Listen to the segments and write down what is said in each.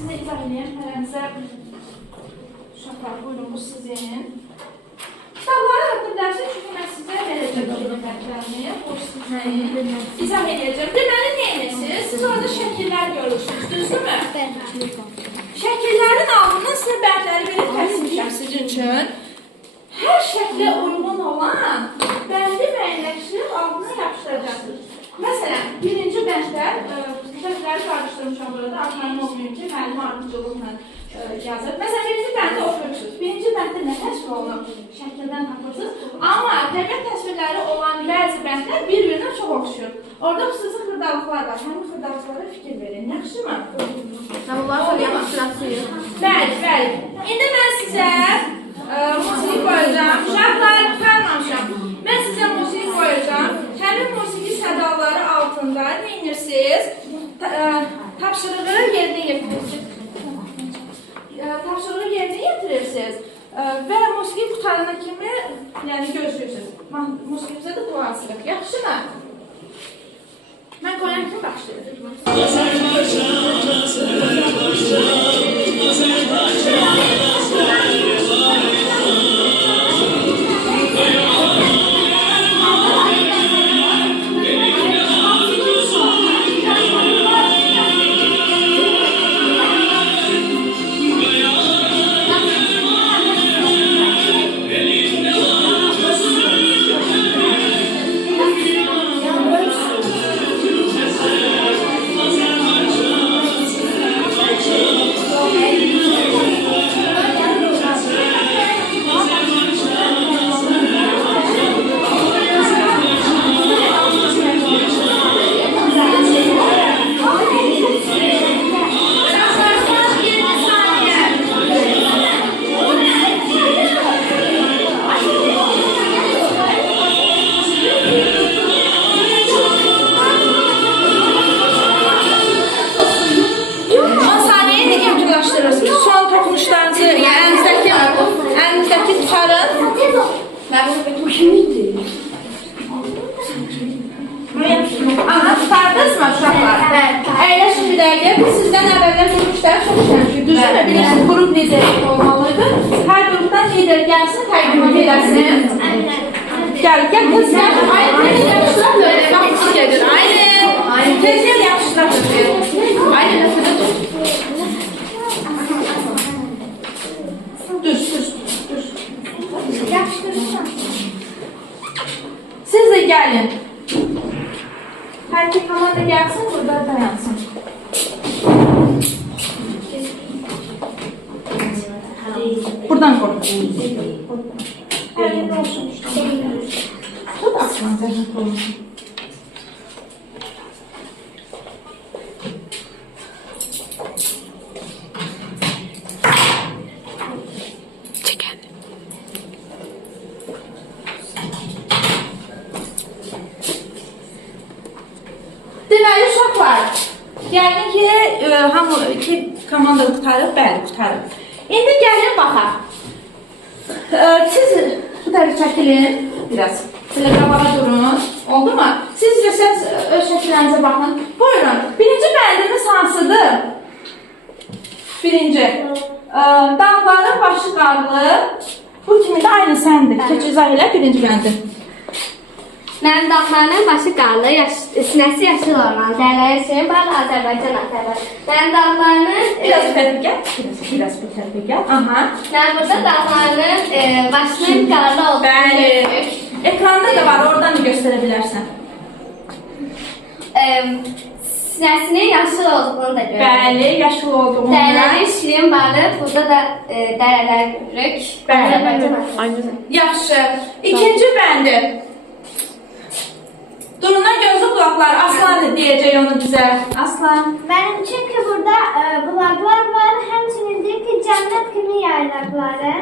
Size izah edeyim. Hərənizə uşaqlar buyurunuz sizin. Kitabları da bilərsiniz çünki mən sizə verəcəm kelimələrimi. O sizin izah edəcəm. Deməli neyiniz? Siz orada şəkillər görürsünüz, düzdürmü? Şəkillərin altından sizə bəndləri belə təsmişəm sizin üçün. Hər şəklə uyğun olan bəndi müəyyənləşdirib altına yapışdıracaqsınız. Məsələn, birinci bənddə şəkilləri qarışdırmışam burada, arxayın olmayın ki, müəllim ardıcılıqla yazır. Məsələn, birinci bəndə oxuyursunuz. Birinci bəndə nə təsvir olunur? Şəkildən tapırsınız. Amma təbiət təsvirləri olan bəzi bəndlər bir-birinə çox oxşuyur. Orada xüsusi xırdalıqlar var. Həmin xırdalıqlara fikir verin. Yaxşımı? Bunlar sonra yapışdırasıyıq. Bəli. İndi mən sizə musiqi qoyacağım. Uşaqlar qurtarmamışam. Mən sizə musiqi qoyacağım. Həmin musiqi sədaları altında nə edirsiniz? Tapşırığı yerinə yetirirsiniz. Və musiqi qutarana kimi gözləyirsiniz. Musiqimizə də qulaq asırıq. Yaxşımı? Mən qoyan kimi başlayırım. Son toxunuşlarınızı, əlinizdəki tutarın. Aha, tutardınız mı uşaqlar? Əyləşin bir dəqiqə. Biz sizdən əvvəllər qrupları çox işləmişik. Düzdürmü? Bilirsiniz, qrup lideri olmalıydı. Hər qrupdan lider gəlsin, təqdim edəsin. Gəl kız gəl. Aylin, yapışlar böyle. Yapışlar gelir. Aylin. Tezgel yapışlar gelir. Aylin, nasıl tut. Düz. Yapıştırırsan. Siz de gelin. Herkes komanda gelsin, burada dayansın. Buradan koy. Her yerde olsun. Tut aslan zahmet olsun. Deməli, uşaqlar, gəlin ki, hamı komandalı qutarıq, bəli, qutarıq. İndi gəlin baxaq. Siz bu tərəf çəkilin, biraz. Silə qabağa durun, oldu mu? Siz istəsəniz öz şəkillərinizə baxın. Buyurun, birinci bəndimiz hansıdır? Birinci, dağların başı qarlı, bu kimi də aynı səndir. Keç izah elə birinci bəndi. Mənim dağlarının başı qarlı, sinəsi yaşıl olan, dərləri şeyin bağlı Azərbaycan atələr. Mənim dağlarının... Biraz bu tərəfə gəl. Biraz bu tərəfə gəl. Aha. Mən burada dağlarının başının qarlı olduğunu Bəli. Ekranda da var, oradan da göstərə bilərsən. Sinəsinin yaşıl olduğunu da görürük. Bəli, yaşıl olduğunu. Dərləri şirin bağlı, burada da dərələr görürük. Bəli. Yaxşı. İkinci bəndi. Duruna gözlü qulaqlar. Aslan deyəcək onu bizə. Aslan. Benim çünkü burada bulaklar var. Həmçinin deyir ki cennet kimi yaylaqları.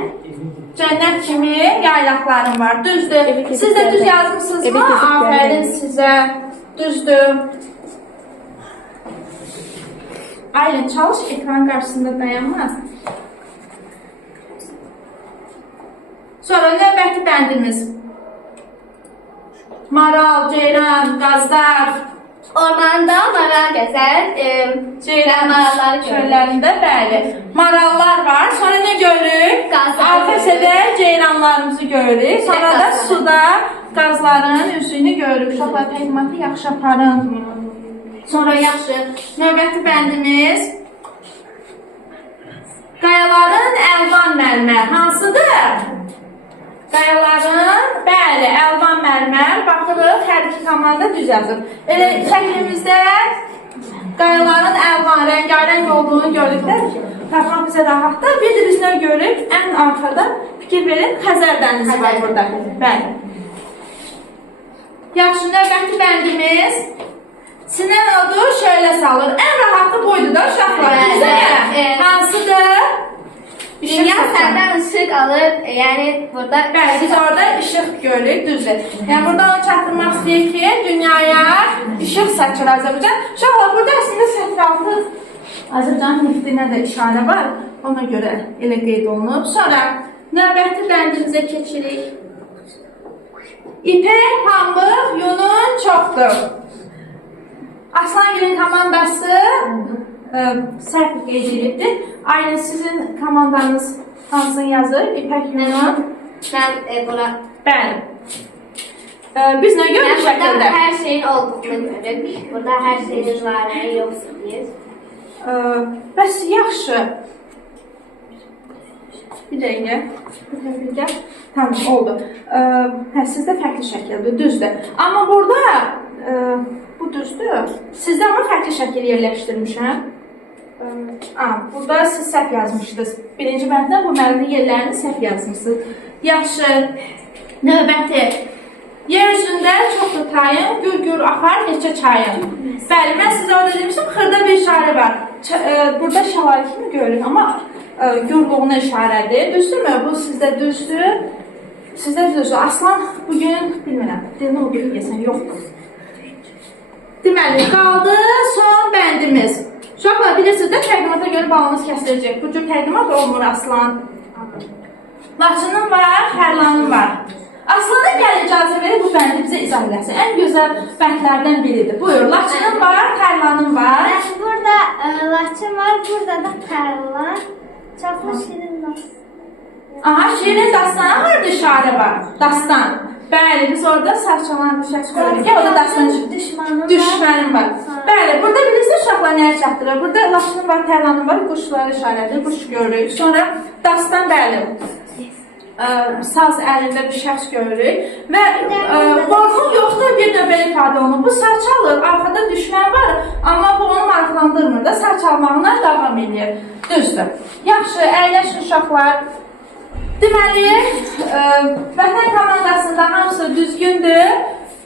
Cennet kimi yaylaqlarım var. Düzdür. Siz de düz yazmışsınız mı? Aferin size. Düzdür. Aylin çalış, ekran karşısında dayanmaz. Sonra növbəti bəndimiz. Maral, ceyran, qazdar. ormanda maral gəzər, ceyran maralları görürük. Çöllərində, bəli. Marallar var. Sonra nə görürük? Qazlar Arxa hissədə ceyranlarımızı görürük. Sonra da qazlar. suda qazların üzüyünü görürük. Uşaqlar təqdimatı yaxşı aparın. Sonra yaxşı. Növbəti bəndimiz qayaların əlvan mərmər hansıdır? Qayaların, bəli, əlvan mərmər. Baxırıq, hər iki komanda düz yazır. Elə şəklimizdə qayaların əlvan, rəngarəng olduğunu gördükdə tapmaq bizə rahatdır. Bir də biz nə görürük? Ən arxada fikir verin, Xəzər dənizi var burada. Bəli. Yaxşı, növbəti bəndimiz sinən odu şöyle salır. Ən rahatı buydu da uşaqlar. Bəli, Bizə evet. hansıdır? Dünya səndən ışıq alır, yəni burada... Bəli, biz orada işıq görürük, düzdür. Yəni burada onu çatdırmaq istəyir ki, dünyaya işıq saçır Azərbaycan. Uşaqlar, burada əslində sətr altı Azərbaycan neftinə də işarə var. Ona görə elə qeyd olunub. Sonra növbəti bəndimizə keçirik. İpək, pambıq, yunun çoxdur. Aslangil'in komandası səhv qeyd edilibdir. Aynı sizin komandanız hansını yazır? İpək, yunun. Mən bura... Bəli. Biz nə görürük Burada şəkildə? hər şeyin olduğunu görürük. Burada hər şeyin var, yoxsa deyir. Bəs yaxşı. Bir dəqiqə. Bir dəqiqə. Tamam, oldu. Hə, sizdə fərqli şəkildir, düzdür. Amma burada bu düzdür. Sizdə amma fərqli şəkil yerləşdirmişəm. Burada siz səhv yazmışdınız. Birinci bənddə bu məndə yerlərini səhv yazmışsınız. Yaxşı. Növbəti. Yer üzündə çoxdur tayın, gür-gür axar neçə çayın. Bəli, mən sizə orada demişdim, xırda bir işarə var. Burada şəlalə kimi görürük, amma gürluğuna işarədir. Düzdürmü? Bu sizdə düzdür. Sizdə düzdür. Aslan bugün, bilmirəm, dilini o gün yesən, yoxdur. Deməli, qaldı son bəndimiz. Uşaqlar, bilirsiniz də təqdimata görə balınız kəsiləcək. Bu cür təqdimat olmur Aslan. Laçının var, Tərlanın var. Aslanın gəl icazə verir bu bəndi bizə izah eləsin. Ən gözəl bəndlərdən biridir. Buyur, Laçının var, Tərlanın var. Burada Laçın var, burada da Tərlan. Çoxlu şirin dostum. Aha, şirin dastana harada işarə var? Dastan. Bəli, biz orada sarçalan bir şəxs görürük. Ya, o da dastan düşmənim var. Bəli, burada bilirsiniz uşaqlar nəyə çatdırır? Burada Laçının var, Tərlanın var, quşlar işarədir, quş görürük. Sonra dastan, bəli. Saz əlində bir şəxs görürük və qorxun yoxdur bir növbə ifadə olunur. Bu sağ çalır, arxada düşmən var, amma bu onu maraqlandırmır da, sağ çalmağına davam edir. Düzdür. Yaxşı, əyləşin uşaqlar. Deməli, vətən komandasında hamısı düzgündür,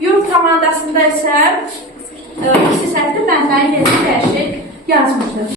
yurt komandasında isə ikisi səhvdir, bəndlərin yerini dəyişik yazmışdır.